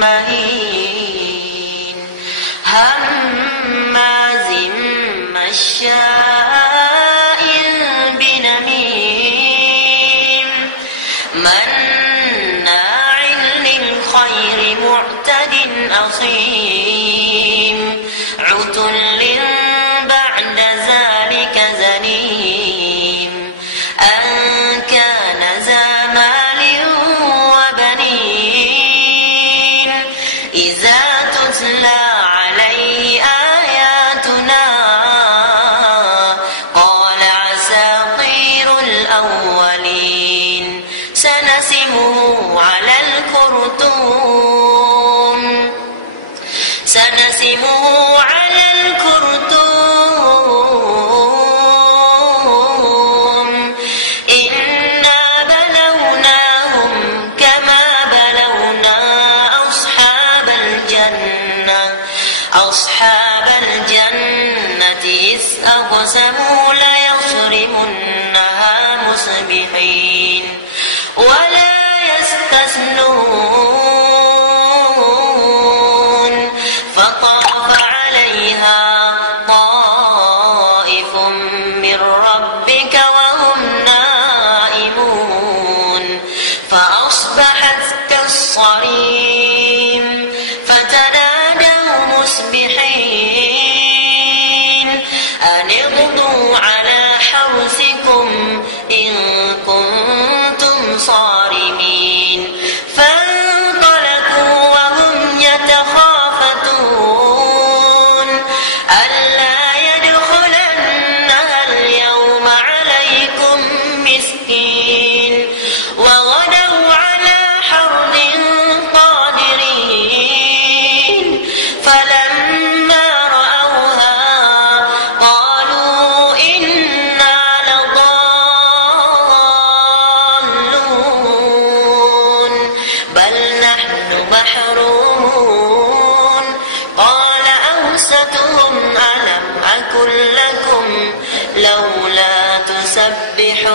مهين هماز مشاء بنميم مناع للخير معتد أثيم عتل بعد ذلك زنيم أن كان ذا مال وبنين إذا تتلى عليه آياتنا قال أساطير الأولين سنسمه على الخرطوم إنا بلوناهم كما بلونا أصحاب الجنة إذ أقسموا ليصرمنها مصبحين ولا يستثنون فطاف عليها طائف من ربك وهم نائمون فأصبحت كالصريم فتنادوا مصبحين أن اغدوا على حرثكم إن كنتم صارمين فانطلقوا وهم يتخافتون ألا يدخلنها اليوم عليكم مسكين وغدوا على حرد قادرين فلما رأوها قالوا إنا لضالون بل نحن محرومون قال أوسطهم ألم أقل لكم لولا تسبحون